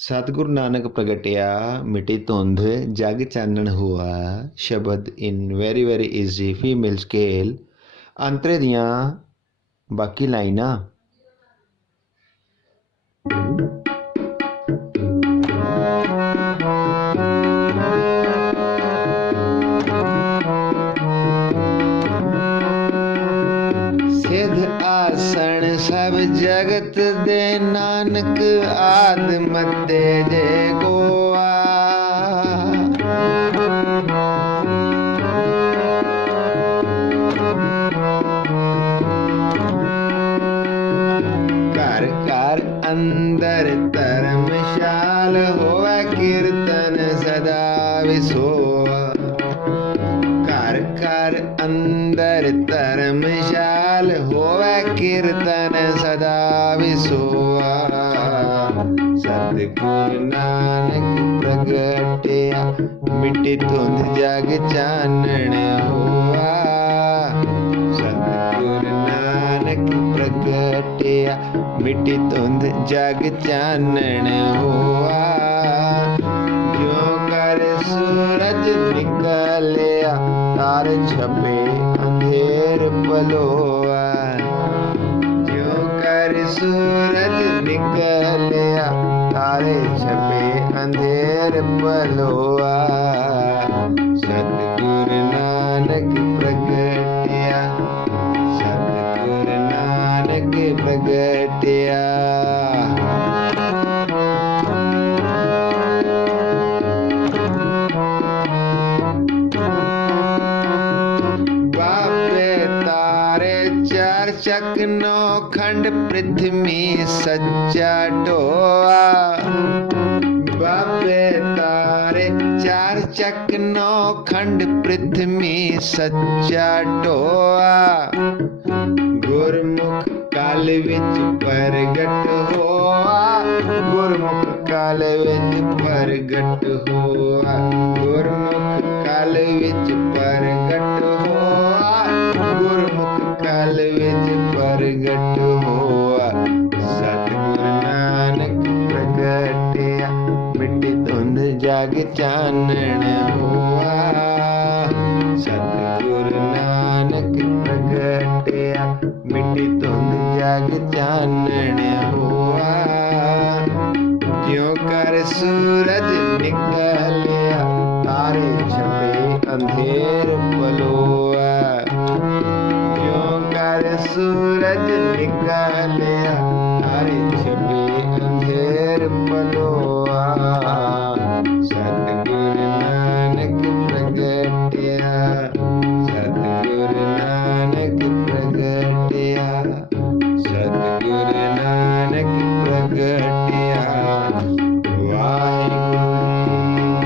सतगुर नानक प्रगटिया मिटी धुंध जग चानन हुआ। शबद in very very easy female scale. अंतरे दियां बाकी लाइनां सिद्ध आसन सब जगत दे नानक आद मते जे गोआ। घर घर अंदर धर्मशाल होवे कीर्तन सदा विसोआ। घर घर अंदर धर्मशाल होवे कीर्तन सदा विसोआ। सतगुर नानक प्रगटिया मिटी धुंध जग चानन हुआ। सतगुर नानक प्रगटिया मिटी धुंध जग चानन हुआ। जो कर सूरज निकलिया तार छपे अंधेर पलोआ। जो कर सूरज निकलिया तारे छपे अंधेर पलोआ। सतगुर नानक प्रगटिया सतगुर नानक प्रगटिया। चक नौ खंड पृथ्वी सच्चा ढोआ। बाबे तारे चार चक नौ खंड पृथ्वी सच्चा ढोआ। गुरमुख काल विच प्रगट होआ। गुरमुख काल विच प्रगट होआ। गुरमुख काल विच प्रगट होआ। गुरमुख काल विच प्रगट होआ। सतगुर नानक प्रगटिया मिटी धुंध जग चानन हुआ। सतगुर नानक प्रगटिया मिटी धुंध जग चानन हुआ। ज्यों कर सूरज निकलिया तारे छपे अंधेर पलोआ। सूरज निकलिया तारे छपे अंधेर पलोआ। सतगुर नानक प्रगटिया सतगुर नानक प्रगटिया सतगुर नानक प्रगटिया।